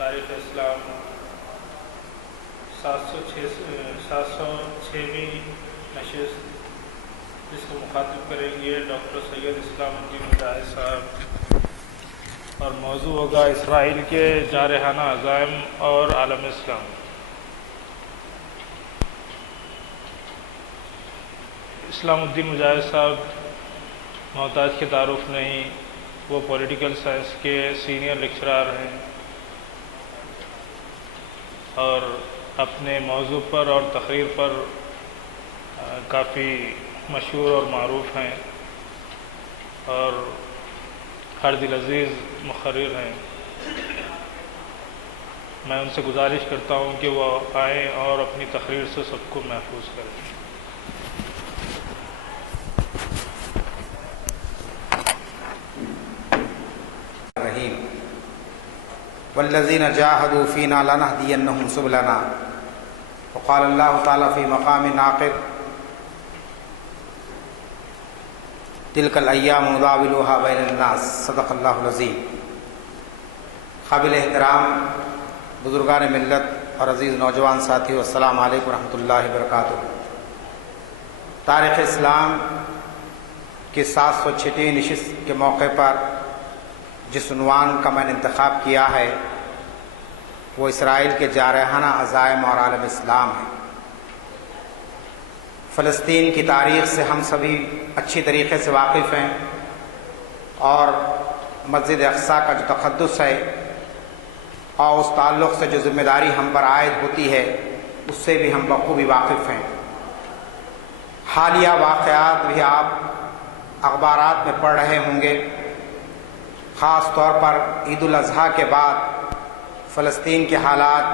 تاریخ اسلام 706ویں نشست، جس کو مخاطب کریں گے ڈاکٹر سید اسلام الدین مجاہد صاحب، اور موضوع ہوگا اسرائیل کے جارحانہ عزائم اور عالم اسلام۔ اسلام الدین مجاہد صاحب محتاج کے تعارف نہیں، وہ پولیٹیکل سائنس کے سینئر لیکچرار ہیں اور اپنے موضوع پر اور تقریر پر کافی مشہور اور معروف ہیں اور ہر دل عزیز مقرر ہیں۔ میں ان سے گزارش کرتا ہوں کہ وہ آئیں اور اپنی تقریر سے سب کو محفوظ کریں۔ والذین جاہدوا فینا لنہدینہم سبلنا، وقال اللہ تعالی فی مقام آخر تلک الایام نداولها بین الناس، صدق اللہ العظیم۔ قابل احترام بزرگان ملت اور عزیز نوجوان ساتھیو، السلام علیکم ورحمۃ اللہ وبرکاتہ۔ تاریخ اسلام کی 706ویں نشست کے موقع پر جس عنوان کا میں نے انتخاب کیا ہے وہ اسرائیل کے جارحانہ عزائم اور عالم اسلام ہے۔ فلسطین کی تاریخ سے ہم سبھی اچھی طریقے سے واقف ہیں اور مسجد اقصیٰ کا جو تقدس ہے اور اس تعلق سے جو ذمہ داری ہم پر عائد ہوتی ہے اس سے بھی ہم بخوبی واقف ہیں۔ حالیہ واقعات بھی آپ اخبارات میں پڑھ رہے ہوں گے، خاص طور پر عید الاضحیٰ کے بعد فلسطین کے حالات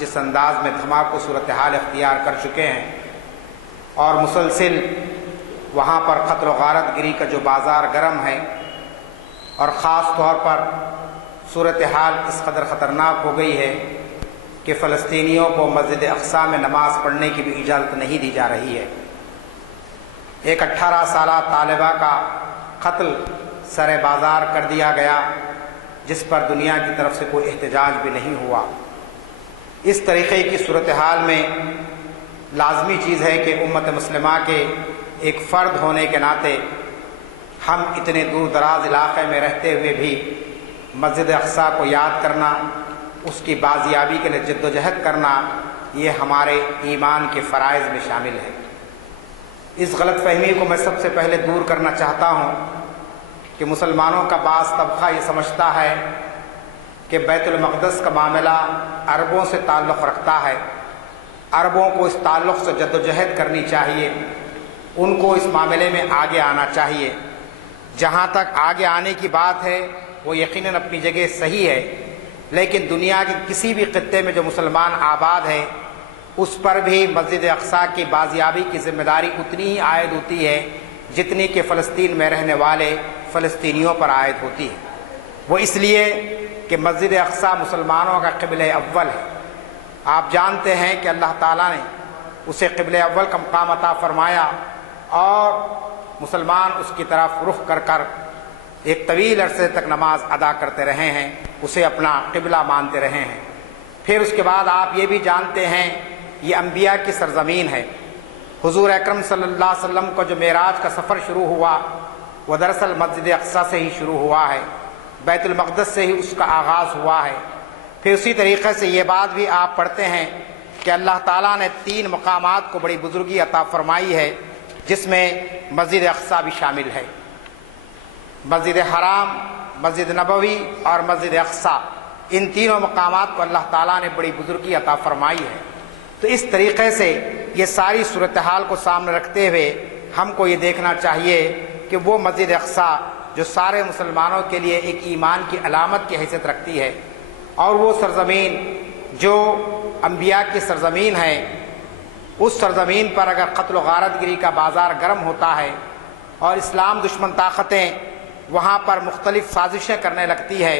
جس انداز میں دھماکہ صورتحال اختیار کر چکے ہیں اور مسلسل وہاں پر قتل و غارت گری کا جو بازار گرم ہے، اور خاص طور پر صورتحال اس قدر خطرناک ہو گئی ہے کہ فلسطینیوں کو مسجد اقصیٰ میں نماز پڑھنے کی بھی اجازت نہیں دی جا رہی ہے۔ ایک 18 سالہ طالبہ کا قتل سر بازار کر دیا گیا جس پر دنیا کی طرف سے کوئی احتجاج بھی نہیں ہوا۔ اس طریقے کی صورتحال میں لازمی چیز ہے کہ امت مسلمہ کے ایک فرد ہونے کے ناطے ہم اتنے دور دراز علاقے میں رہتے ہوئے بھی مسجد اقصیٰ کو یاد کرنا، اس کی بازیابی کے لیے جد و جہد کرنا، یہ ہمارے ایمان کے فرائض میں شامل ہے۔ اس غلط فہمی کو میں سب سے پہلے دور کرنا چاہتا ہوں کہ مسلمانوں کا بعض طبقہ یہ سمجھتا ہے کہ بیت المقدس کا معاملہ عربوں سے تعلق رکھتا ہے، عربوں کو اس تعلق سے جد و جہد کرنی چاہیے، ان کو اس معاملے میں آگے آنا چاہیے۔ جہاں تک آگے آنے کی بات ہے وہ یقیناً اپنی جگہ صحیح ہے، لیکن دنیا کے کسی بھی خطے میں جو مسلمان آباد ہے اس پر بھی مسجد اقصیٰ کی بازیابی کی ذمہ داری اتنی ہی عائد ہوتی ہے جتنی کہ فلسطین میں رہنے والے فلسطینیوں پر عائد ہوتی ہے۔ وہ اس لیے کہ مسجد اقصیٰ مسلمانوں کا قبلہ اول ہے۔ آپ جانتے ہیں کہ اللہ تعالیٰ نے اسے قبلہ اول کا مقام عطا فرمایا اور مسلمان اس کی طرف رخ کر کر ایک طویل عرصے تک نماز ادا کرتے رہے ہیں، اسے اپنا قبلہ مانتے رہے ہیں۔ پھر اس کے بعد آپ یہ بھی جانتے ہیں یہ انبیاء کی سرزمین ہے۔ حضور اکرم صلی اللہ علیہ وسلم کو جو معراج کا سفر شروع ہوا وہ دراصل مسجد اقصیٰ سے ہی شروع ہوا ہے، بیت المقدس سے ہی اس کا آغاز ہوا ہے۔ پھر اسی طریقے سے یہ بات بھی آپ پڑھتے ہیں کہ اللہ تعالیٰ نے 3 مقامات کو بڑی بزرگی عطا فرمائی ہے جس میں مسجد اقصیٰ بھی شامل ہے۔ مسجد حرام، مسجد نبوی اور مسجد اقصیٰ، ان تینوں مقامات کو اللہ تعالیٰ نے بڑی بزرگی عطا فرمائی ہے۔ تو اس طریقے سے یہ ساری صورتحال کو سامنے رکھتے ہوئے ہم کو یہ دیکھنا چاہیے کہ وہ مسجد اقصیٰ جو سارے مسلمانوں کے لیے ایک ایمان کی علامت کی حیثیت رکھتی ہے، اور وہ سرزمین جو انبیاء کی سرزمین ہے، اس سرزمین پر اگر قتل و غارت گری کا بازار گرم ہوتا ہے اور اسلام دشمن طاقتیں وہاں پر مختلف سازشیں کرنے لگتی ہے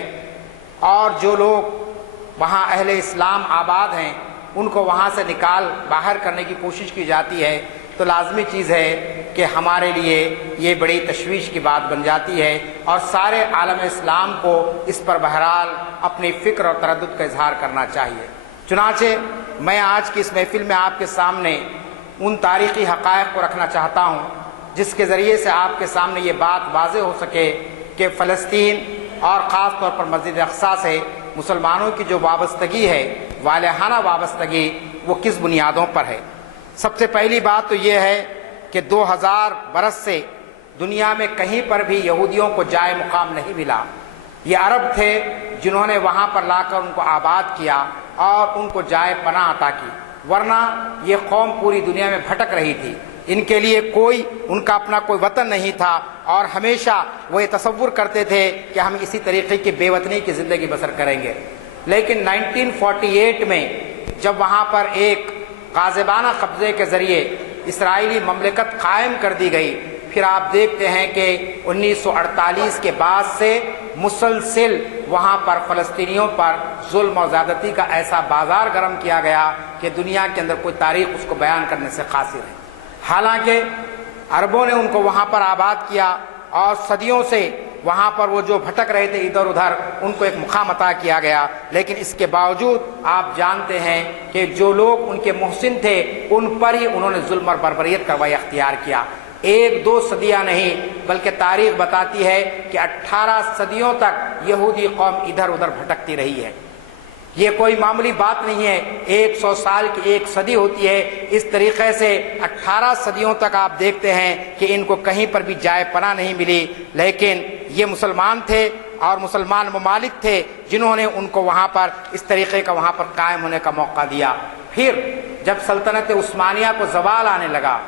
اور جو لوگ وہاں اہل اسلام آباد ہیں ان کو وہاں سے نکال باہر کرنے کی کوشش کی جاتی ہے، تو لازمی چیز ہے کہ ہمارے لیے یہ بڑی تشویش کی بات بن جاتی ہے اور سارے عالم اسلام کو اس پر بہرحال اپنی فکر اور تردد کا اظہار کرنا چاہیے۔ چنانچہ میں آج کی اس محفل میں آپ کے سامنے ان تاریخی حقائق کو رکھنا چاہتا ہوں جس کے ذریعے سے آپ کے سامنے یہ بات واضح ہو سکے کہ فلسطین اور خاص طور پر مسجد اقصیٰ سے مسلمانوں کی جو وابستگی ہے، والہانہ وابستگی، وہ کس بنیادوں پر ہے۔ سب سے پہلی بات تو یہ ہے کہ 2000 برس سے دنیا میں کہیں پر بھی یہودیوں کو جائے مقام نہیں ملا۔ یہ عرب تھے جنہوں نے وہاں پر لا کر ان کو آباد کیا اور ان کو جائے پناہ عطا کی، ورنہ یہ قوم پوری دنیا میں بھٹک رہی تھی۔ ان کے لیے ان کا اپنا کوئی وطن نہیں تھا اور ہمیشہ وہ یہ تصور کرتے تھے کہ ہم اسی طریقے کی بے وطنی کی زندگی بسر کریں گے۔ لیکن 1948 میں جب وہاں پر ایک غاصبانہ قبضے کے ذریعے اسرائیلی مملکت قائم کر دی گئی، پھر آپ دیکھتے ہیں کہ 1948 کے بعد سے مسلسل وہاں پر فلسطینیوں پر ظلم اور زیادتی کا ایسا بازار گرم کیا گیا کہ دنیا کے اندر کوئی تاریخ اس کو بیان کرنے سے قاصر ہے۔ حالانکہ عربوں نے ان کو وہاں پر آباد کیا اور صدیوں سے وہاں پر وہ جو بھٹک رہے تھے ادھر ادھر، ان کو ایک مقام عطا کیا گیا۔ لیکن اس کے باوجود آپ جانتے ہیں کہ جو لوگ ان کے محسن تھے ان پر ہی انہوں نے ظلم اور بربریت کا رویہ اختیار کیا۔ 1-2 صدیاں نہیں بلکہ تاریخ بتاتی ہے کہ 18 صدیوں تک یہودی قوم ادھر ادھر بھٹکتی رہی ہے۔ یہ کوئی معمولی بات نہیں ہے، 100 سال کی ایک صدی ہوتی ہے۔ اس طریقے سے 18 صدیوں تک آپ دیکھتے ہیں کہ ان کو کہیں پر بھی جائے پناہ نہیں ملی۔ لیکن یہ مسلمان تھے اور مسلمان ممالک تھے جنہوں نے ان کو وہاں پر اس طریقے کا وہاں پر قائم ہونے کا موقع دیا۔ پھر جب سلطنت عثمانیہ کو زوال آنے لگا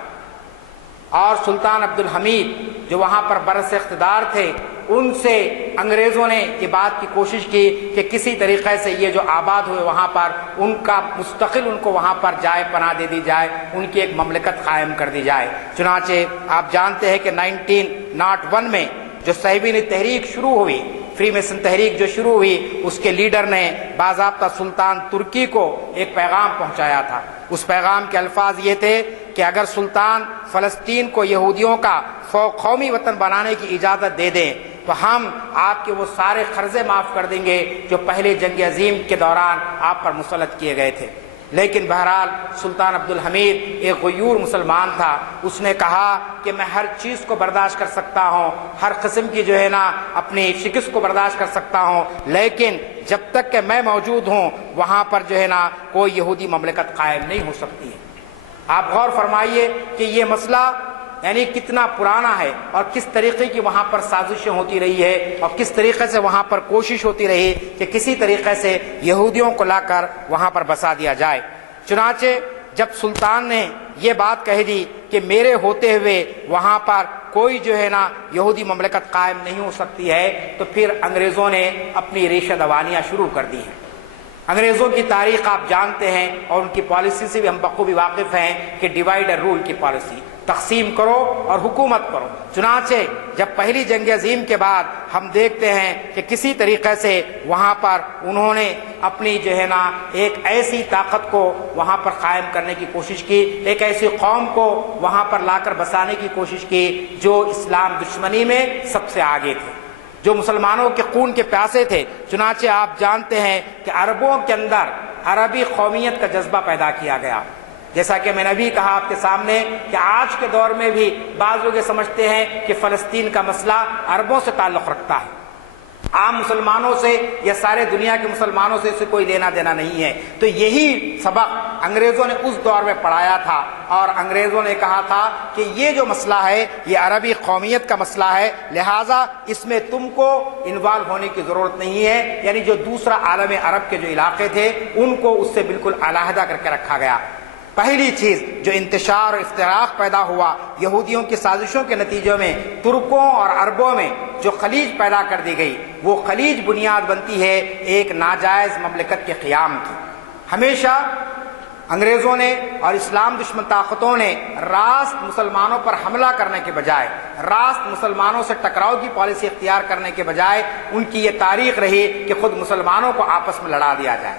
اور سلطان عبدالحمید جو وہاں پر برس اقتدار تھے، ان سے انگریزوں نے یہ بات کی کوشش کی کہ کسی طریقے سے یہ جو آباد ہوئے وہاں پر ان کا مستقل ان کو وہاں پر جائے پناہ دے دی جائے، ان کی ایک مملکت قائم کر دی جائے۔ چنانچہ آپ جانتے ہیں کہ 1901 میں جو صہیونی تحریک شروع ہوئی، فری میسن تحریک جو شروع ہوئی، اس کے لیڈر نے باضابطہ سلطان ترکی کو ایک پیغام پہنچایا تھا۔ اس پیغام کے الفاظ یہ تھے کہ اگر سلطان فلسطین کو یہودیوں کا فوق قومی وطن بنانے کی اجازت دے دیں تو ہم آپ کے وہ سارے قرضے معاف کر دیں گے جو پہلے جنگ عظیم کے دوران آپ پر مسلط کیے گئے تھے۔ لیکن بہرحال سلطان عبدالحمید ایک غیور مسلمان تھا، اس نے کہا کہ میں ہر چیز کو برداشت کر سکتا ہوں، ہر قسم کی جو ہے نا اپنی شکست کو برداشت کر سکتا ہوں، لیکن جب تک کہ میں موجود ہوں وہاں پر جو ہے نا کوئی یہودی مملکت قائم نہیں ہو سکتی ہے۔ آپ غور فرمائیے کہ یہ مسئلہ یعنی کتنا پرانا ہے اور کس طریقے کی وہاں پر سازشیں ہوتی رہی ہے اور کس طریقے سے وہاں پر کوشش ہوتی رہی کہ کسی طریقے سے یہودیوں کو لا کر وہاں پر بسا دیا جائے۔ چنانچہ جب سلطان نے یہ بات کہہ دی کہ میرے ہوتے ہوئے وہاں پر کوئی جو ہے نا یہودی مملکت قائم نہیں ہو سکتی ہے، تو پھر انگریزوں نے اپنی ریشہ دوانیاں شروع کر دی ہیں۔ انگریزوں کی تاریخ آپ جانتے ہیں اور ان کی پالیسی سے بھی ہم بخوبی واقف ہیں کہ ڈیوائڈ اینڈ رول کی پالیسی، تقسیم کرو اور حکومت کرو۔ چنانچہ جب پہلی جنگ عظیم کے بعد ہم دیکھتے ہیں کہ کسی طریقے سے وہاں پر انہوں نے اپنی جو ہے نا ایک ایسی طاقت کو وہاں پر قائم کرنے کی کوشش کی، ایک ایسی قوم کو وہاں پر لا کر بسانے کی کوشش کی جو اسلام دشمنی میں سب سے آگے تھے، جو مسلمانوں کے خون کے پیاسے تھے۔ چنانچہ آپ جانتے ہیں کہ عربوں کے اندر عربی قومیت کا جذبہ پیدا کیا گیا۔ جیسا کہ میں نے بھی کہا آپ کے سامنے کہ آج کے دور میں بھی بعض لوگ یہ سمجھتے ہیں کہ فلسطین کا مسئلہ عربوں سے تعلق رکھتا ہے، عام مسلمانوں سے یا سارے دنیا کے مسلمانوں سے اسے کوئی لینا دینا نہیں ہے۔ تو یہی سبق انگریزوں نے اس دور میں پڑھایا تھا اور انگریزوں نے کہا تھا کہ یہ جو مسئلہ ہے یہ عربی قومیت کا مسئلہ ہے، لہٰذا اس میں تم کو انوالو ہونے کی ضرورت نہیں ہے۔ یعنی جو دوسرا عالم عرب کے جو علاقے تھے ان کو اس سے بالکل علیحدہ کر کے رکھا گیا۔ پہلی چیز جو انتشار اور افتراق پیدا ہوا یہودیوں کی سازشوں کے نتیجے میں، ترکوں اور عربوں میں جو خلیج پیدا کر دی گئی، وہ خلیج بنیاد بنتی ہے ایک ناجائز مملکت کے قیام کی۔ ہمیشہ انگریزوں نے اور اسلام دشمن طاقتوں نے راست مسلمانوں پر حملہ کرنے کے بجائے، راست مسلمانوں سے ٹکراؤ کی پالیسی اختیار کرنے کے بجائے ان کی یہ تاریخ رہی کہ خود مسلمانوں کو آپس میں لڑا دیا جائے،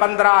15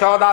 14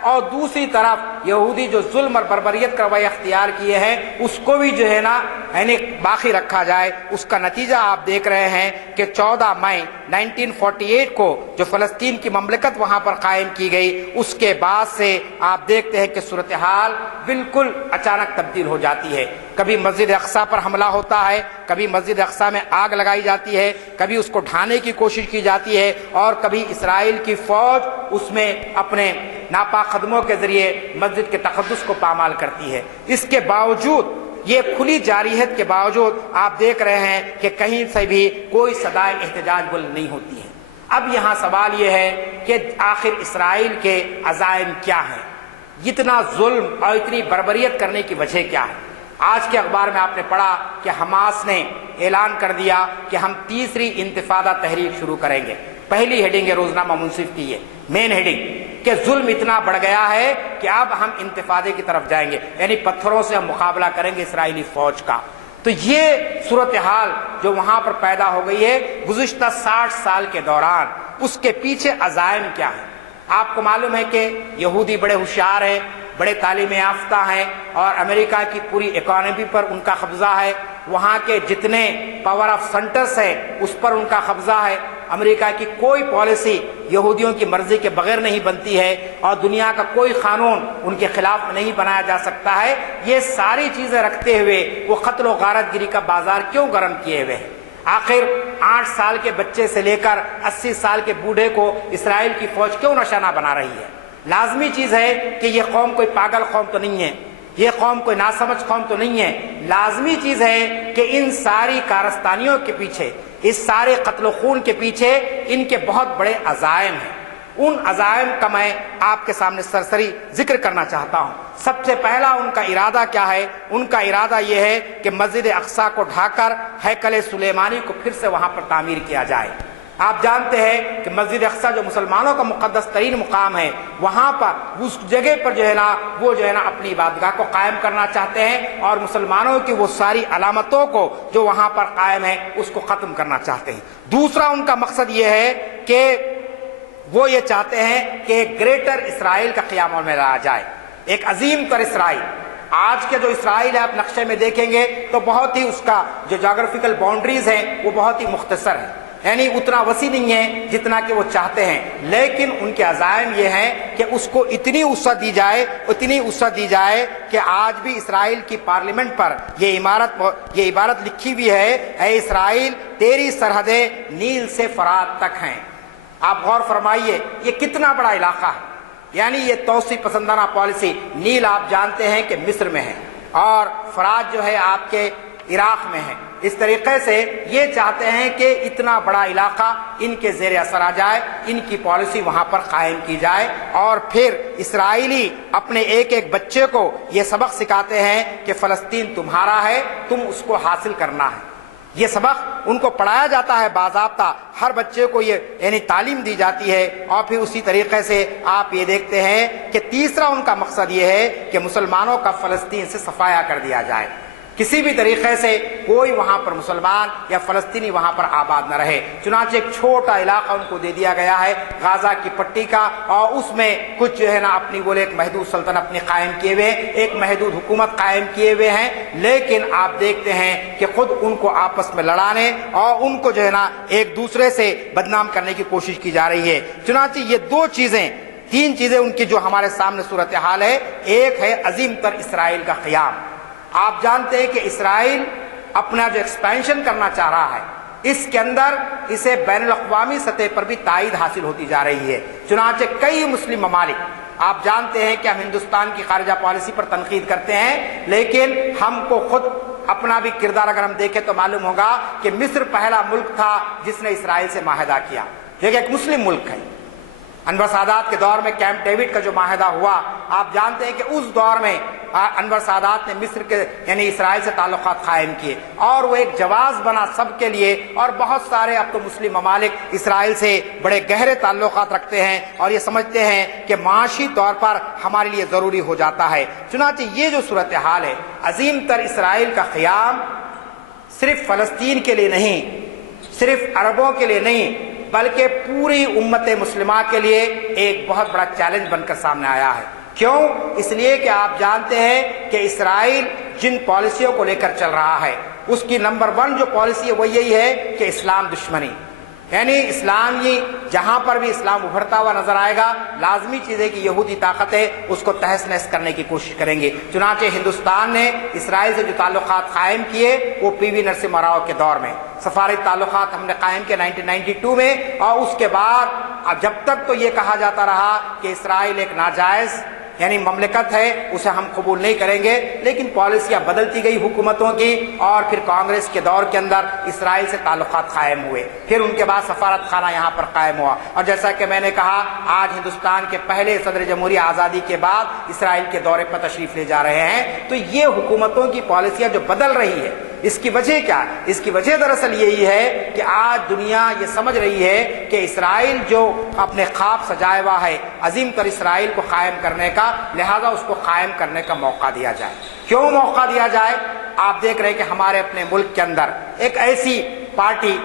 اور دوسری طرف یہودی جو ظلم اور بربریت کا رویہ اختیار کیے ہیں اس کو بھی جو ہے نا یعنی باقی رکھا جائے۔ اس کا نتیجہ آپ دیکھ رہے ہیں کہ 14 مئی 1948 کو جو فلسطین کی مملکت وہاں پر قائم کی گئی، اس کے بعد سے آپ دیکھتے ہیں کہ صورتحال بالکل اچانک تبدیل ہو جاتی ہے۔ کبھی مسجد اقصیٰ پر حملہ ہوتا ہے، کبھی مسجد اقصیٰ میں آگ لگائی جاتی ہے، کبھی اس کو ڈھانے کی کوشش کی جاتی ہے، اور کبھی اسرائیل کی فوج اس میں اپنے ناپاک قدموں کے ذریعے مسجد کے تقدس کو پامال کرتی ہے۔ اس کے باوجود، یہ کھلی جارحیت کے باوجود آپ دیکھ رہے ہیں کہ کہیں سے بھی کوئی صدائے احتجاج بلند نہیں ہوتی ہے۔ اب یہاں سوال یہ ہے کہ آخر اسرائیل کے عزائم کیا ہیں؟ اتنا ظلم اور اتنی بربریت کرنے کی وجہ کیا ہے؟ آج کے اخبار میں آپ نے پڑھا کہ حماس نے اعلان کر دیا کہ ہم تیسری انتفاضہ تحریک شروع کریں گے۔ پہلی ہیڈنگ ہے روزنامہ منصف کی، یہ مین ہیڈنگ، کہ ظلم اتنا بڑھ گیا ہے کہ اب ہم انتفاضے کی طرف جائیں گے، یعنی پتھروں سے ہم مقابلہ کریں گے اسرائیلی فوج کا۔ تو یہ صورتحال جو وہاں پر پیدا ہو گئی ہے گزشتہ 60 سال کے دوران، اس کے پیچھے عزائم کیا ہے؟ آپ کو معلوم ہے کہ یہودی بڑے ہوشیار ہیں، بڑے تعلیم یافتہ ہیں، اور امریکہ کی پوری اکانومی پر ان کا قبضہ ہے، وہاں کے جتنے پاور آف سینٹرز ہیں اس پر ان کا قبضہ ہے۔ امریکہ کی کوئی پالیسی یہودیوں کی مرضی کے بغیر نہیں بنتی ہے، اور دنیا کا کوئی قانون ان کے خلاف نہیں بنایا جا سکتا ہے۔ یہ ساری چیزیں رکھتے ہوئے وہ قتل و غارت گری کا بازار کیوں گرم کیے ہوئے ہیں؟ آخر 8 سال کے بچے سے لے کر 80 سال کے بوڑھے کو اسرائیل کی فوج کیوں نشانہ بنا رہی ہے؟ لازمی چیز ہے کہ یہ قوم کوئی پاگل قوم تو نہیں ہے، یہ قوم کوئی ناسمجھ قوم تو نہیں ہے۔ لازمی چیز ہے کہ ان ساری کارستانیوں کے پیچھے، اس سارے قتل و خون کے پیچھے ان کے بہت بڑے عزائم ہیں۔ ان عزائم کا میں آپ کے سامنے سرسری ذکر کرنا چاہتا ہوں۔ سب سے پہلا ان کا ارادہ کیا ہے؟ ان کا ارادہ یہ ہے کہ مسجد اقصیٰ کو ڈھا کر ہیکل سلیمانی کو پھر سے وہاں پر تعمیر کیا جائے۔ آپ جانتے ہیں کہ مسجد اقصیٰ جو مسلمانوں کا مقدس ترین مقام ہے، وہاں پر اس جگہ پر جو ہے نا وہ جو ہے نا اپنی عبادتگاہ کو قائم کرنا چاہتے ہیں، اور مسلمانوں کی وہ ساری علامتوں کو جو وہاں پر قائم ہے اس کو ختم کرنا چاہتے ہیں۔ دوسرا ان کا مقصد یہ ہے کہ وہ یہ چاہتے ہیں کہ ایک گریٹر اسرائیل کا قیام میں لایا جائے، ایک عظیم تر اسرائیل۔ آج کے جو اسرائیل ہے آپ نقشے میں دیکھیں گے تو بہت ہی اس کا جو جغرافیکل باؤنڈریز ہیں وہ بہت ہی مختصر ہے، یعنی اتنا وسیع نہیں ہے جتنا کہ وہ چاہتے ہیں، لیکن ان کے عزائم یہ ہیں کہ اس کو اتنی وسعت دی جائے کہ آج بھی اسرائیل کی پارلیمنٹ پر یہ عبارت لکھی ہوئی ہے، اے اسرائیل تیری سرحدیں نیل سے فرات تک ہیں۔ آپ غور فرمائیے یہ کتنا بڑا علاقہ ہے، یعنی یہ توسیع پسندانہ پالیسی۔ نیل آپ جانتے ہیں کہ مصر میں ہے، اور فرات جو ہے آپ کے عراق میں ہے۔ اس طریقے سے یہ چاہتے ہیں کہ اتنا بڑا علاقہ ان کے زیر اثر آ جائے، ان کی پالیسی وہاں پر قائم کی جائے، اور پھر اسرائیلی اپنے ایک ایک بچے کو یہ سبق سکھاتے ہیں کہ فلسطین تمہارا ہے، تم اس کو حاصل کرنا ہے۔ یہ سبق ان کو پڑھایا جاتا ہے باضابطہ، ہر بچے کو یہ یعنی تعلیم دی جاتی ہے۔ اور پھر اسی طریقے سے آپ یہ دیکھتے ہیں کہ تیسرا ان کا مقصد یہ ہے کہ مسلمانوں کا فلسطین سے صفایا کر دیا جائے، کسی بھی طریقے سے کوئی وہاں پر مسلمان یا فلسطینی وہاں پر آباد نہ رہے۔ چنانچہ ایک چھوٹا علاقہ ان کو دے دیا گیا ہے غازہ کی پٹی کا، اور اس میں کچھ جو ہے نا اپنی بولے ایک محدود سلطنت اپنی قائم کیے ہوئے، ایک محدود حکومت قائم کیے ہوئے ہیں، لیکن آپ دیکھتے ہیں کہ خود ان کو آپس میں لڑانے اور ان کو جو ہے نا ایک دوسرے سے بدنام کرنے کی کوشش کی جا رہی ہے۔ چنانچہ یہ تین چیزیں ان کی جو ہمارے سامنے صورتحال ہے۔ ایک ہے عظیم تر اسرائیل کا قیام۔ آپ جانتے ہیں کہ اسرائیل اپنا جو ایکسپینشن کرنا چاہ رہا ہے، اس کے اندر اسے بین الاقوامی سطح پر بھی تائید حاصل ہوتی جا رہی ہے۔ چنانچہ کئی مسلم ممالک، آپ جانتے ہیں کہ ہم ہندوستان کی خارجہ پالیسی پر تنقید کرتے ہیں، لیکن ہم کو خود اپنا بھی کردار اگر ہم دیکھیں تو معلوم ہوگا کہ مصر پہلا ملک تھا جس نے اسرائیل سے معاہدہ کیا، جو کہ ایک مسلم ملک ہے۔ انور سادات کے دور میں کیمپ ڈیوڈ کا جو معاہدہ ہوا، آپ جانتے ہیں کہ اس دور میں انور سادات نے مصر کے یعنی اسرائیل سے تعلقات قائم کیے، اور وہ ایک جواز بنا سب کے لیے، اور بہت سارے اب تو مسلم ممالک اسرائیل سے بڑے گہرے تعلقات رکھتے ہیں اور یہ سمجھتے ہیں کہ معاشی طور پر ہمارے لیے ضروری ہو جاتا ہے۔ چنانچہ یہ جو صورتحال ہے، عظیم تر اسرائیل کا قیام صرف فلسطین کے لیے نہیں، صرف عربوں کے لیے نہیں، بلکہ پوری امت مسلمہ کے لیے ایک بہت بڑا چیلنج بن کر سامنے آیا ہے۔ کیوں؟ اس لیے کہ آپ جانتے ہیں کہ اسرائیل جن پالیسیوں کو لے کر چل رہا ہے اس کی نمبر 1 جو پالیسی ہے وہ یہی ہے کہ اسلام دشمنی، یعنی اسلام ہی جہاں پر بھی اسلام ابھرتا ہوا نظر آئے گا لازمی چیز ہے کہ یہودی طاقتیں اس کو تہس نہس کرنے کی کوشش کریں گے۔ چنانچہ ہندوستان نے اسرائیل سے جو تعلقات قائم کیے وہ پی وی نرسمہا راؤ کے دور میں سفارتی تعلقات ہم نے قائم کیے 1992 میں، اور اس کے بعد اب جب تک تو یہ کہا جاتا رہا کہ اسرائیل ایک ناجائز یعنی مملکت ہے اسے ہم قبول نہیں کریں گے، لیکن پالیسیاں بدلتی گئی حکومتوں کی، اور پھر کانگریس کے دور کے اندر اسرائیل سے تعلقات قائم ہوئے، پھر ان کے بعد سفارت خانہ یہاں پر قائم ہوا، اور جیسا کہ میں نے کہا آج ہندوستان کے پہلے صدر جمہوریہ آزادی کے بعد اسرائیل کے دورے پر تشریف لے جا رہے ہیں۔ تو یہ حکومتوں کی پالیسیاں جو بدل رہی ہے اس کی وجہ کیا ہے؟ اس کی وجہ دراصل یہی ہے کہ آج دنیا یہ سمجھ رہی ہے کہ اسرائیل جو اپنے خواب سجائے ہوا ہے عظیم تر اسرائیل کو قائم کرنے کا، لہذا اس کو قائم کرنے کا موقع دیا جائے۔ کیوں موقع دیا جائے؟ آپ دیکھ رہے ہیں کہ ہمارے اپنے ملک کے اندر ایک ایسی پارٹی،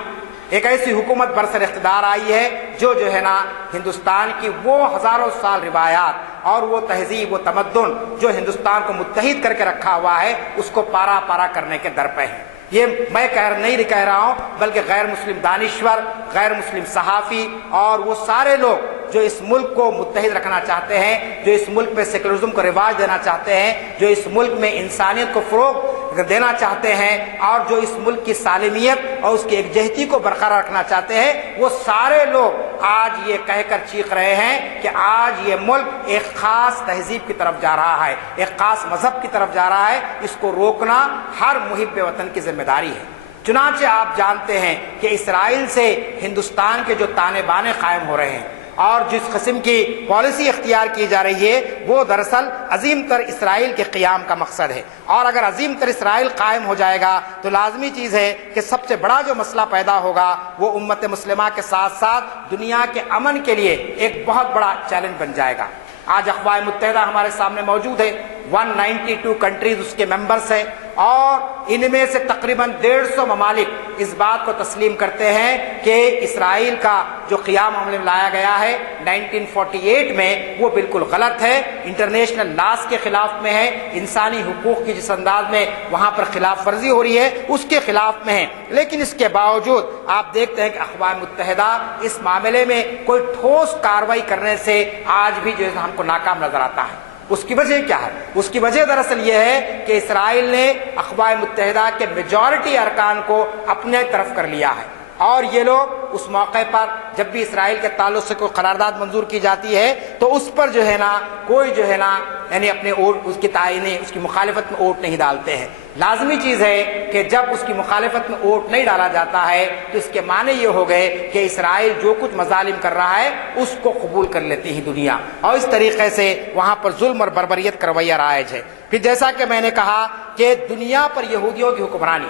ایک ایسی حکومت برسر اقتدار آئی ہے جو ہے نا ہندوستان کی وہ ہزاروں سال روایات اور وہ تہذیب و تمدن جو ہندوستان کو متحد کر کے رکھا ہوا ہے اس کو پارا پارا کرنے کے در پہ ہے۔ یہ میں نہیں کہہ رہا ہوں بلکہ غیر مسلم دانشور، غیر مسلم صحافی اور وہ سارے لوگ جو اس ملک کو متحد رکھنا چاہتے ہیں، جو اس ملک میں سیکولرزم کو رواج دینا چاہتے ہیں، جو اس ملک میں انسانیت کو فروغ دینا چاہتے ہیں اور جو اس ملک کی سالمیت اور اس کی یکجہتی کو برقرار رکھنا چاہتے ہیں، وہ سارے لوگ آج یہ کہہ کر چیخ رہے ہیں کہ آج یہ ملک ایک خاص تہذیب کی طرف جا رہا ہے، ایک خاص مذہب کی طرف جا رہا ہے، اس کو روکنا ہر محب وطن کی ذمہ داری ہے۔ چنانچہ آپ جانتے ہیں کہ اسرائیل سے ہندوستان کے جو تانے بانے قائم ہو رہے ہیں اور جس قسم کی پالیسی اختیار کی جا رہی ہے وہ دراصل عظیم تر اسرائیل کے قیام کا مقصد ہے، اور اگر عظیم تر اسرائیل قائم ہو جائے گا تو لازمی چیز ہے کہ سب سے بڑا جو مسئلہ پیدا ہوگا وہ امت مسلمہ کے ساتھ ساتھ دنیا کے امن کے لیے ایک بہت بڑا چیلنج بن جائے گا۔ آج اقوام متحدہ ہمارے سامنے موجود ہے، 192 کنٹریز اس کے ممبرس ہیں، اور ان میں سے تقریباً 150 ممالک اس بات کو تسلیم کرتے ہیں کہ اسرائیل کا جو قیام عمل میں لایا گیا ہے 1948 میں وہ بالکل غلط ہے، انٹرنیشنل لاز کے خلاف میں ہے، انسانی حقوق کی جس انداز میں وہاں پر خلاف ورزی ہو رہی ہے اس کے خلاف میں ہے، لیکن اس کے باوجود آپ دیکھتے ہیں کہ اقوام متحدہ اس معاملے میں کوئی ٹھوس کارروائی کرنے سے آج بھی جو ہے ہم کو ناکام نظر آتا ہے۔ اس کی وجہ کیا ہے؟ اس کی وجہ دراصل یہ ہے کہ اسرائیل نے اقوام متحدہ کے میجورٹی ارکان کو اپنے طرف کر لیا ہے، اور یہ لوگ اس موقع پر جب بھی اسرائیل کے تعلق سے کوئی قرارداد منظور کی جاتی ہے تو اس پر جو ہے نا کوئی جو ہے نا یعنی اپنے ووٹ اس کی تعینی اس کی مخالفت میں ووٹ نہیں ڈالتے ہیں۔ لازمی چیز ہے کہ جب اس کی مخالفت میں ووٹ نہیں ڈالا جاتا ہے تو اس کے معنی یہ ہو گئے کہ اسرائیل جو کچھ مظالم کر رہا ہے اس کو قبول کر لیتی ہے دنیا، اور اس طریقے سے وہاں پر ظلم اور بربریت کا رویہ رائج ہے۔ پھر جیسا کہ میں نے کہا کہ دنیا پر یہودیوں کی حکمرانی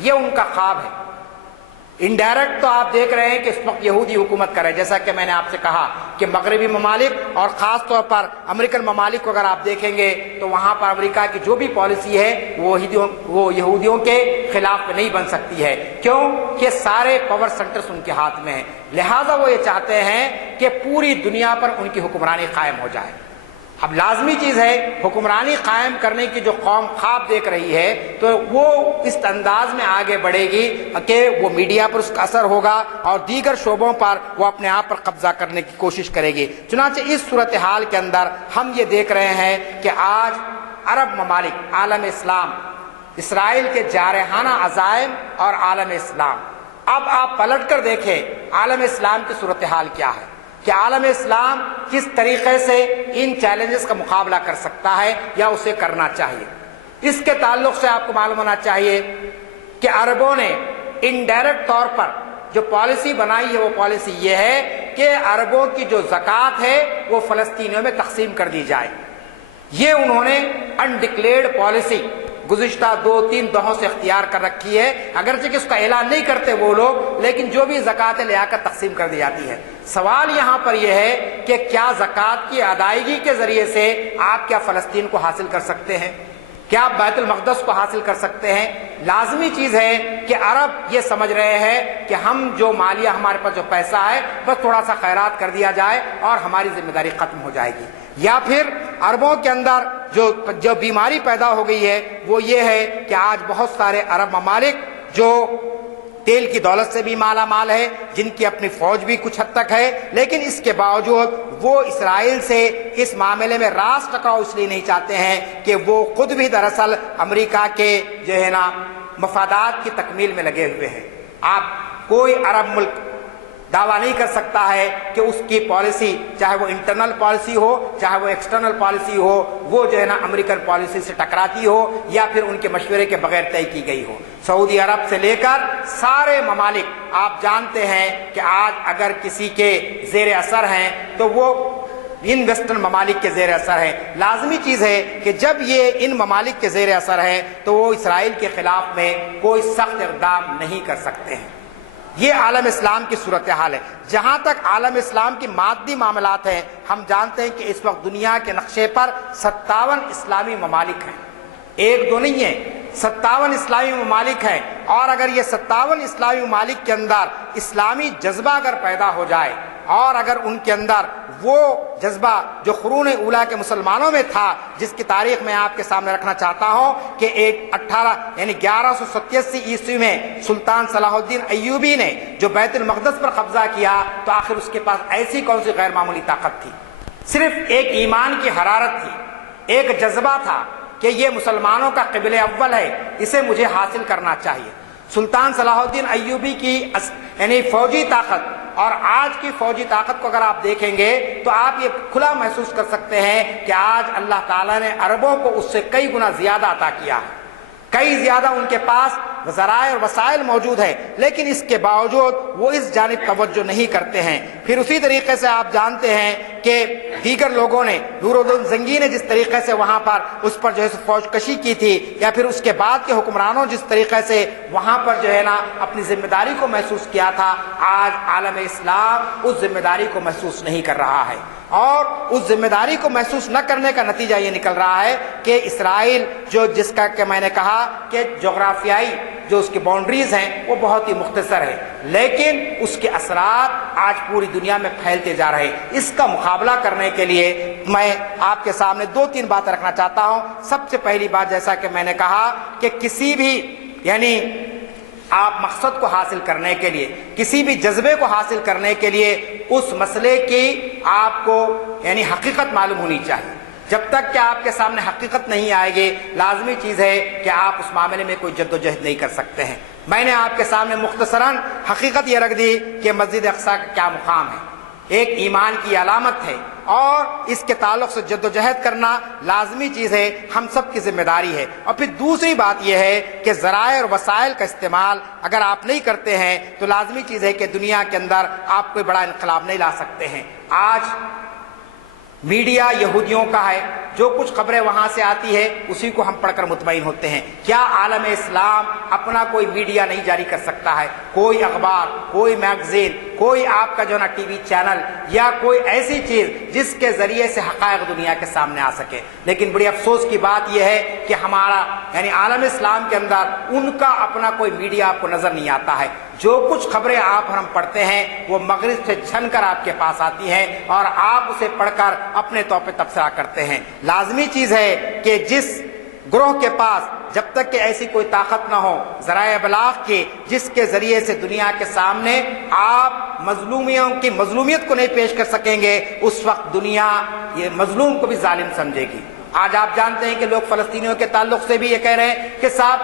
یہ ان کا خواب ہے، انڈائریکٹ تو آپ دیکھ رہے ہیں کہ اس وقت یہودی حکومت کرے، جیسا کہ میں نے آپ سے کہا کہ مغربی ممالک اور خاص طور پر امریکن ممالک کو اگر آپ دیکھیں گے تو وہاں پر امریکہ کی جو بھی پالیسی ہے وہ یہودیوں کے خلاف میں نہیں بن سکتی ہے، کیوں کہ سارے پاور سینٹرز ان کے ہاتھ میں ہیں، لہذا وہ یہ چاہتے ہیں کہ پوری دنیا پر ان کی حکمرانی قائم ہو جائے۔ اب لازمی چیز ہے حکمرانی قائم کرنے کی جو قوم خواب دیکھ رہی ہے تو وہ اس انداز میں آگے بڑھے گی کہ وہ میڈیا پر اس کا اثر ہوگا اور دیگر شعبوں پر وہ اپنے آپ پر قبضہ کرنے کی کوشش کرے گی۔ چنانچہ اس صورتحال کے اندر ہم یہ دیکھ رہے ہیں کہ آج عرب ممالک، عالم اسلام، اسرائیل کے جارحانہ عزائم اور عالم اسلام، اب آپ پلٹ کر دیکھیں عالم اسلام کی صورتحال کیا ہے کہ عالم اسلام کس طریقے سے ان چیلنجز کا مقابلہ کر سکتا ہے یا اسے کرنا چاہیے۔ اس کے تعلق سے آپ کو معلوم ہونا چاہیے کہ عربوں نے انڈائریکٹ طور پر جو پالیسی بنائی ہے وہ پالیسی یہ ہے کہ عربوں کی جو زکوٰۃ ہے وہ فلسطینیوں میں تقسیم کر دی جائے۔ یہ انہوں نے انڈکلیئرڈ پالیسی گزشتہ 2-3 دہوں سے اختیار کر رکھی ہے، اگرچہ کہ اس کا اعلان نہیں کرتے وہ لوگ، لیکن جو بھی زکوٰۃ لے آ کر تقسیم کر دی جاتی ہے۔ سوال یہاں پر یہ ہے کہ کیا زکوٰۃ کی ادائیگی کے ذریعے سے آپ کیا فلسطین کو حاصل کر سکتے ہیں؟ کیا آپ بیت المقدس کو حاصل کر سکتے ہیں؟ لازمی چیز ہے کہ عرب یہ سمجھ رہے ہیں کہ ہم جو مالیہ ہمارے پاس جو پیسہ ہے بس تھوڑا سا خیرات کر دیا جائے اور ہماری ذمہ داری ختم ہو جائے گی. یا پھر عربوں کے اندر جو بیماری پیدا ہو گئی ہے وہ یہ ہے کہ آج بہت سارے عرب ممالک جو تیل کی دولت سے بھی مالا مال ہے، جن کی اپنی فوج بھی کچھ حد تک ہے، لیکن اس کے باوجود وہ اسرائیل سے اس معاملے میں راست ٹکراؤ اس لیے نہیں چاہتے ہیں کہ وہ خود بھی دراصل امریکہ کے جو ہے نا مفادات کی تکمیل میں لگے ہوئے ہیں. آپ کوئی عرب ملک دعویٰ نہیں کر سکتا ہے کہ اس کی پالیسی، چاہے وہ انٹرنل پالیسی ہو چاہے وہ ایکسٹرنل پالیسی ہو، وہ جو ہے نا امریکن پالیسی سے ٹکراتی ہو یا پھر ان کے مشورے کے بغیر طے کی گئی ہو. سعودی عرب سے لے کر سارے ممالک آپ جانتے ہیں کہ آج اگر کسی کے زیر اثر ہیں تو وہ ان ویسٹرن ممالک کے زیر اثر ہیں. لازمی چیز ہے کہ جب یہ ان ممالک کے زیر اثر ہیں تو وہ اسرائیل کے خلاف میں کوئی سخت اقدام نہیں کر سکتے ہیں. یہ عالم اسلام کی صورتحال ہے. جہاں تک عالم اسلام کی مادی معاملات ہیں، ہم جانتے ہیں کہ اس وقت دنیا کے نقشے پر 57 اسلامی ممالک ہیں. ایک دو نہیں ہیں، 57 اسلامی ممالک ہیں. اور اگر یہ 57 اسلامی ممالک کے اندر اسلامی جذبہ اگر پیدا ہو جائے اور اگر ان کے اندر وہ جذبہ جو قرون اولیٰ کے مسلمانوں میں تھا، جس کی تاریخ میں آپ کے سامنے رکھنا چاہتا ہوں کہ 1187 عیسوی میں سلطان صلاح الدین ایوبی نے جو بیت المقدس پر قبضہ کیا تو آخر اس کے پاس ایسی کون سی غیر معمولی طاقت تھی؟ صرف ایک ایمان کی حرارت تھی، ایک جذبہ تھا کہ یہ مسلمانوں کا قبلہ اول ہے، اسے مجھے حاصل کرنا چاہیے. سلطان صلاح الدین ایوبی کی یعنی فوجی طاقت اور آج کی فوجی طاقت کو اگر آپ دیکھیں گے تو آپ یہ کھلا محسوس کر سکتے ہیں کہ آج اللہ تعالیٰ نے عربوں کو اس سے کئی گنا زیادہ عطا کیا ہے. کئی زیادہ ان کے پاس ذرائع اور وسائل موجود ہے، لیکن اس کے باوجود وہ اس جانب توجہ نہیں کرتے ہیں. پھر اسی طریقے سے آپ جانتے ہیں کہ دیگر لوگوں نے، نور الدین زنگی نے جس طریقے سے وہاں پر اس پر جو ہے فوج کشی کی تھی، یا پھر اس کے بعد کے حکمرانوں جس طریقے سے وہاں پر جو ہے نا اپنی ذمہ داری کو محسوس کیا تھا، آج عالم اسلام اس ذمہ داری کو محسوس نہیں کر رہا ہے. اور اس ذمہ داری کو محسوس نہ کرنے کا نتیجہ یہ نکل رہا ہے کہ اسرائیل جس کا کہ میں نے کہا کہ جغرافیائی جو اس کی باؤنڈریز ہیں وہ بہت ہی مختصر ہے، لیکن اس کے اثرات آج پوری دنیا میں پھیلتے جا رہے ہیں. اس کا مقابلہ کرنے کے لیے میں آپ کے سامنے 2-3 باتیں رکھنا چاہتا ہوں. سب سے پہلی بات، جیسا کہ میں نے کہا کہ کسی بھی یعنی آپ مقصد کو حاصل کرنے کے لیے، کسی بھی جذبے کو حاصل کرنے کے لیے اس مسئلے کی آپ کو یعنی حقیقت معلوم ہونی چاہیے. جب تک کہ آپ کے سامنے حقیقت نہیں آئے گی، لازمی چیز ہے کہ آپ اس معاملے میں کوئی جد و جہد نہیں کر سکتے ہیں. میں نے آپ کے سامنے مختصراً حقیقت یہ رکھ دی کہ مسجد اقصیٰ کا کیا مقام ہے. ایک ایمان کی علامت ہے اور اس کے تعلق سے جد و جہد کرنا لازمی چیز ہے، ہم سب کی ذمہ داری ہے. اور پھر دوسری بات یہ ہے کہ ذرائع اور وسائل کا استعمال اگر آپ نہیں کرتے ہیں تو لازمی چیز ہے کہ دنیا کے اندر آپ کوئی بڑا انقلاب نہیں لا سکتے ہیں. آج میڈیا یہودیوں کا ہے، جو کچھ خبریں وہاں سے آتی ہے اسی کو ہم پڑھ کر مطمئن ہوتے ہیں. کیا عالم اسلام اپنا کوئی میڈیا نہیں جاری کر سکتا ہے؟ کوئی اخبار، کوئی میگزین، کوئی آپ کا جو نا ٹی وی چینل یا کوئی ایسی چیز جس کے ذریعے سے حقائق دنیا کے سامنے آ سکے. لیکن بڑی افسوس کی بات یہ ہے کہ ہمارا یعنی عالم اسلام کے اندر ان کا اپنا کوئی میڈیا آپ کو نظر نہیں آتا ہے. جو کچھ خبریں آپ ہم پڑھتے ہیں وہ مغرب سے چھن کر آپ کے پاس آتی ہیں اور آپ اسے پڑھ کر اپنے طور پہ تبصرہ کرتے ہیں. لازمی چیز ہے کہ جس گروہ کے پاس جب تک کہ ایسی کوئی طاقت نہ ہو ذرائع ابلاغ کی جس کے ذریعے سے دنیا کے سامنے آپ مظلومیوں کی مظلومیت کو نہیں پیش کر سکیں گے، اس وقت دنیا یہ مظلوم کو بھی ظالم سمجھے گی. آج آپ جانتے ہیں کہ لوگ فلسطینیوں کے تعلق سے بھی یہ کہہ رہے ہیں کہ صاحب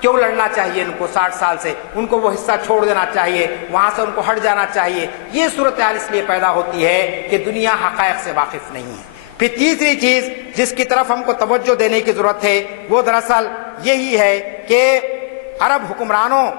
کیوں لڑنا چاہیے ان کو 60 سال سے، ان کو وہ حصہ چھوڑ دینا چاہیے، وہاں سے ان کو ہٹ جانا چاہیے. یہ صورتحال اس لیے پیدا ہوتی ہے کہ دنیا حقائق سے واقف نہیں ہے. پھر تیسری چیز جس کی طرف ہم کو توجہ دینے کی ضرورت ہے وہ دراصل یہی ہے کہ عرب حکمرانوں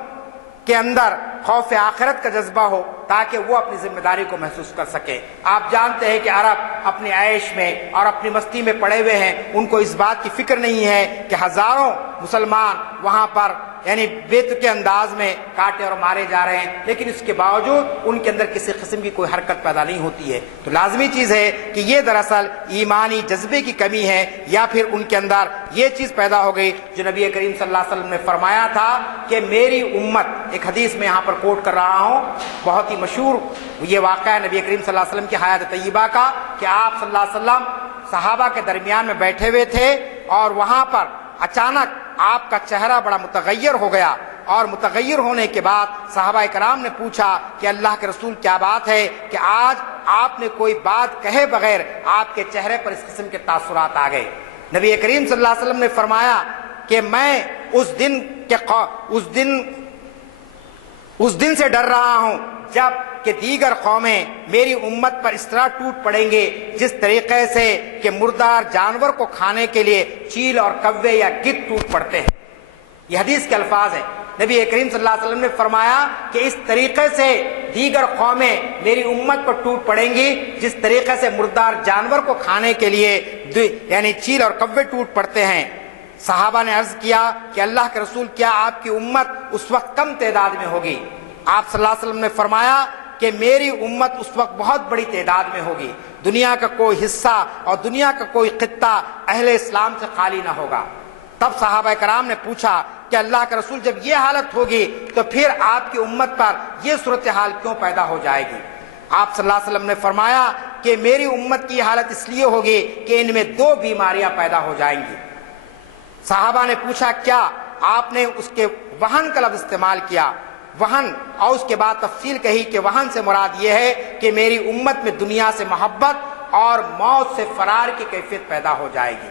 کے اندر خوف آخرت کا جذبہ ہو تاکہ وہ اپنی ذمہ داری کو محسوس کر سکے. آپ جانتے ہیں کہ عرب اپنی عیش میں اور اپنی مستی میں پڑے ہوئے ہیں، ان کو اس بات کی فکر نہیں ہے کہ ہزاروں مسلمان وہاں پر یعنی بے تکے انداز میں کاٹے اور مارے جا رہے ہیں، لیکن اس کے باوجود ان کے اندر کسی قسم کی کوئی حرکت پیدا نہیں ہوتی ہے۔ تو لازمی چیز ہے کہ یہ دراصل ایمانی جذبے کی کمی ہے، یا پھر ان کے اندر یہ چیز پیدا ہو گئی جو نبی کریم صلی اللہ علیہ وسلم نے فرمایا تھا کہ میری امت، ایک حدیث میں یہاں پر کوٹ کر رہا ہوں، بہت ہی مشہور یہ واقعہ ہے نبی کریم صلی اللہ علیہ وسلم کی حیات طیبہ کا، کہ آپ صلی اللہ علیہ وسلم صحابہ کے درمیان میں بیٹھے ہوئے تھے اور وہاں پر اچانک آپ کا چہرہ بڑا متغیر ہو گیا، اور متغیر ہونے کے بعد صحابہ کرام نے پوچھا کہ اللہ کے رسول کیا بات ہے کہ آج آپ نے کوئی بات کہے بغیر آپ کے چہرے پر اس قسم کے تاثرات آ گئے؟ نبی کریم صلی اللہ علیہ وسلم نے فرمایا کہ میں اس دن سے ڈر رہا ہوں جب کہ دیگر قومیں میری امت پر اس طرح ٹوٹ پڑیں گے جس طریقے سے کہ مردار جانور کو کھانے کے لیے چیل اور کوے یا گدھ ٹوٹ پڑتے ہیں۔ یہ حدیث کے الفاظ ہیں۔ نبی کریم صلی اللہ علیہ وسلم نے فرمایا کہ اس طریقے سے دیگر قومیں میری امت پر ٹوٹ پڑیں گی جس طریقے سے مردار جانور کو کھانے کے لیے یعنی چیل اور کوے ٹوٹ پڑتے ہیں۔ صحابہ نے عرض کیا کہ اللہ کے رسول کیا آپ کی امت اس وقت کم تعداد میں ہوگی؟ آپ صلی اللہ علیہ وسلم نے فرمایا کہ میری امت اس وقت بہت بڑی تعداد میں ہوگی، دنیا کا کوئی حصہ اور دنیا کا کوئی خطہ اہل اسلام سے خالی نہ ہوگا۔ تب صحابہ کرام نے پوچھا کہ اللہ کے رسول جب یہ حالت ہوگی تو پھر آپ کی امت پر یہ صورتحال کیوں پیدا ہو جائے گی؟ آپ صلی اللہ علیہ وسلم نے فرمایا کہ میری امت کی حالت اس لیے ہوگی کہ ان میں 2 بیماریاں پیدا ہو جائیں گی۔ صحابہ نے پوچھا کیا؟ آپ نے اس کے وہن کا لفظ استعمال کیا، وہن، اور اس کے بعد تفصیل کہی کہ وہن سے مراد یہ ہے کہ میری امت میں دنیا سے محبت اور موت سے فرار کی کیفیت پیدا ہو جائے گی۔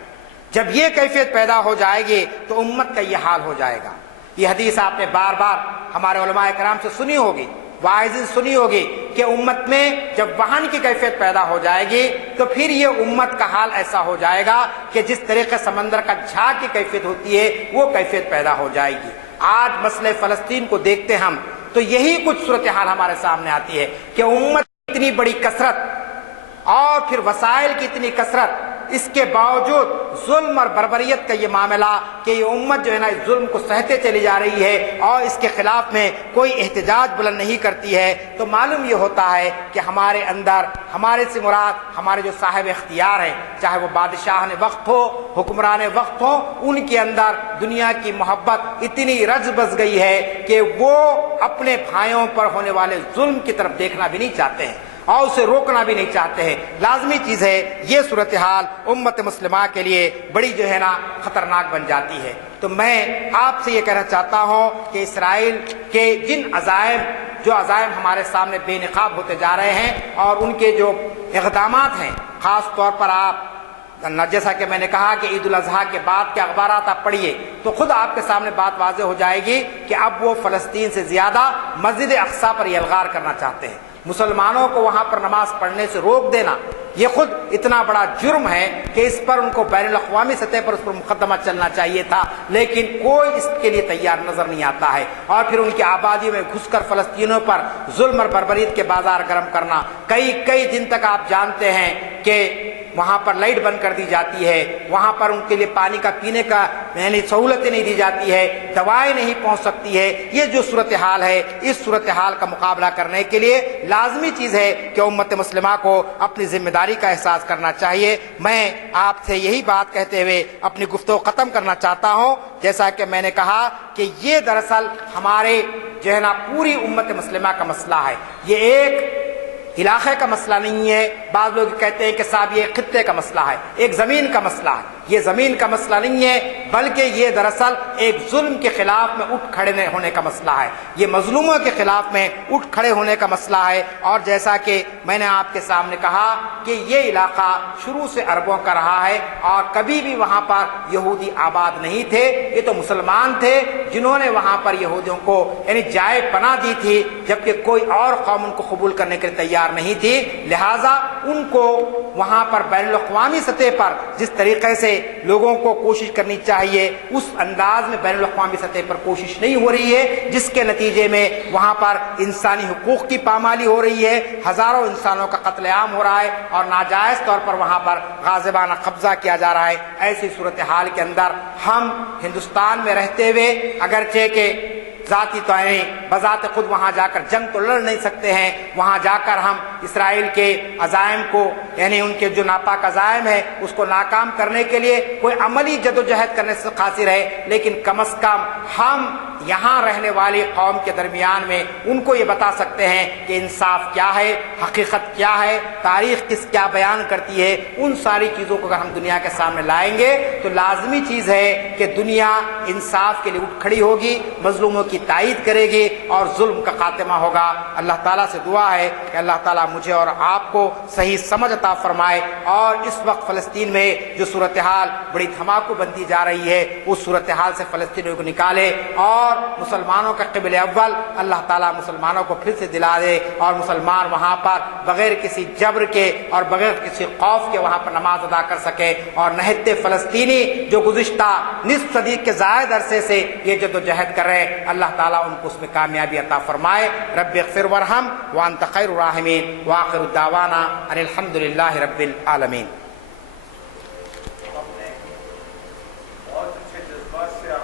جب یہ کیفیت پیدا ہو جائے گی تو امت کا یہ حال ہو جائے گا۔ یہ حدیث آپ نے بار بار ہمارے علماء کرام سے سنی ہوگی، واعظین سنی ہوگی کہ امت میں جب وہن کی کیفیت پیدا ہو جائے گی تو پھر یہ امت کا حال ایسا ہو جائے گا کہ جس طریقے سمندر کا جھاگ کی کیفیت ہوتی ہے وہ کیفیت پیدا ہو جائے گی۔ آج مسئلہ فلسطین کو دیکھتے ہم تو یہی کچھ صورتحال ہمارے سامنے آتی ہے کہ امت کی اتنی بڑی کثرت اور پھر وسائل کی اتنی کثرت، اس کے باوجود ظلم اور بربریت کا یہ معاملہ کہ یہ امت جو ہے نا اس ظلم کو سہتے چلی جا رہی ہے اور اس کے خلاف میں کوئی احتجاج بلند نہیں کرتی ہے، تو معلوم یہ ہوتا ہے کہ ہمارے اندر، ہمارے سے مراد ہمارے جو صاحب اختیار ہیں، چاہے وہ بادشاہ وقت ہو، حکمران وقت ہو، ان کے اندر دنیا کی محبت اتنی رچ بس گئی ہے کہ وہ اپنے بھائیوں پر ہونے والے ظلم کی طرف دیکھنا بھی نہیں چاہتے ہیں اور اسے روکنا بھی نہیں چاہتے ہیں۔ لازمی چیز ہے یہ صورتحال امت مسلمہ کے لیے بڑی جو ہے نا خطرناک بن جاتی ہے۔ تو میں آپ سے یہ کہنا چاہتا ہوں کہ اسرائیل کے جن عزائم ہمارے سامنے بے نقاب ہوتے جا رہے ہیں اور ان کے جو اقدامات ہیں، خاص طور پر آپ جیسا کہ میں نے کہا کہ عید الاضحیٰ کے بعد کے اخبارات آپ پڑھیے تو خود آپ کے سامنے بات واضح ہو جائے گی کہ اب وہ فلسطین سے زیادہ مسجد اقصیٰ پر یلغار کرنا چاہتے ہیں۔ مسلمانوں کو وہاں پر نماز پڑھنے سے روک دینا یہ خود اتنا بڑا جرم ہے کہ اس پر ان کو بین الاقوامی سطح پر اس پر مقدمہ چلنا چاہیے تھا، لیکن کوئی اس کے لیے تیار نظر نہیں آتا ہے۔ اور پھر ان کی آبادیوں میں گھس کر فلسطینیوں پر ظلم اور بربریت کے بازار گرم کرنا، کئی دن تک آپ جانتے ہیں کہ وہاں پر لائٹ بند کر دی جاتی ہے، وہاں پر ان کے لیے پانی کا پینے کا یعنی سہولتیں نہیں دی جاتی ہے، دوائیں نہیں پہنچ سکتی ہے۔ یہ جو صورتحال ہے، اس صورتحال کا مقابلہ کرنے کے لیے لازمی چیز ہے کہ امت مسلمہ کو اپنی ذمہ داری کا احساس کرنا چاہیے۔ میں آپ سے یہی بات کہتے ہوئے اپنی گفتگو ختم کرنا چاہتا ہوں، جیسا کہ میں نے کہا کہ یہ دراصل ہمارے جو ہے نا پوری امت مسلمہ کا مسئلہ ہے، یہ ایک علاقے کا مسئلہ نہیں ہے۔ بعض لوگ کہتے ہیں کہ صاحب یہ خطے کا مسئلہ ہے، ایک زمین کا مسئلہ ہے۔ یہ زمین کا مسئلہ نہیں ہے، بلکہ یہ دراصل ایک ظلم کے خلاف میں اٹھ کھڑے ہونے کا مسئلہ ہے، یہ مظلوموں کے خلاف میں اٹھ کھڑے ہونے کا مسئلہ ہے۔ اور جیسا کہ میں نے آپ کے سامنے کہا کہ یہ علاقہ شروع سے عربوں کا رہا ہے اور کبھی بھی وہاں پر یہودی آباد نہیں تھے، یہ تو مسلمان تھے جنہوں نے وہاں پر یہودیوں کو یعنی جائے پناہ دی تھی، جبکہ کوئی اور قوم ان کو قبول کرنے کے لیے تیار نہیں تھی۔ لہٰذا ان کو وہاں پر بین الاقوامی سطح پر جس طریقے سے جیسے لوگوں کو کوشش کرنی چاہیے اس انداز میں بین الاقوامی سطح پر کوشش نہیں ہو رہی ہے، جس کے نتیجے میں وہاں پر انسانی حقوق کی پامالی ہو رہی ہے، ہزاروں انسانوں کا قتل عام ہو رہا ہے اور ناجائز طور پر وہاں پر غاصبانہ قبضہ کیا جا رہا ہے۔ ایسی صورتحال کے اندر ہم ہندوستان میں رہتے ہوئے اگرچہ کہ ذاتی بذات خود وہاں جا کر جنگ تو لڑ نہیں سکتے ہیں، وہاں جا کر ہم اسرائیل کے عزائم کو یعنی ان کے جو ناپاک عزائم ہے اس کو ناکام کرنے کے لیے کوئی عملی جدوجہد کرنے سے قاصر ہے، لیکن کم از کم ہم یہاں رہنے والی قوم کے درمیان میں ان کو یہ بتا سکتے ہیں کہ انصاف کیا ہے، حقیقت کیا ہے، تاریخ کیا بیان کرتی ہے۔ ان ساری چیزوں کو اگر ہم دنیا کے سامنے لائیں گے تو لازمی چیز ہے کہ دنیا انصاف کے لیے اٹھ کھڑی ہوگی، مظلوموں کی تائید کرے گی اور ظلم کا خاتمہ ہوگا۔ اللہ تعالیٰ سے دعا ہے کہ اللہ تعالیٰ مجھے اور آپ کو صحیح سمجھ عطا فرمائے اور اس وقت فلسطین میں جو صورتحال بڑی دھماکوں بنتی جا رہی ہے اس صورتحال سے فلسطینیوں کو نکالے اور مسلمانوں کا قبل اول اللہ تعالیٰ مسلمانوں کو پھر سے دلا دے اور مسلمان وہاں پر بغیر کسی جبر کے اور بغیر کسی خوف کے وہاں پر نماز ادا کر سکے اور نہتے فلسطینی جو گزشتہ نصف صدی کے زائد عرصے سے یہ جدوجہد کر رہے ہیں اللہ تعالیٰ ان کو اس میں کامیابی عطا فرمائے۔ رب اغفر وارحم وانت خیر الراحمین وآخر دعوانا ان الحمد للہ رب العالمین۔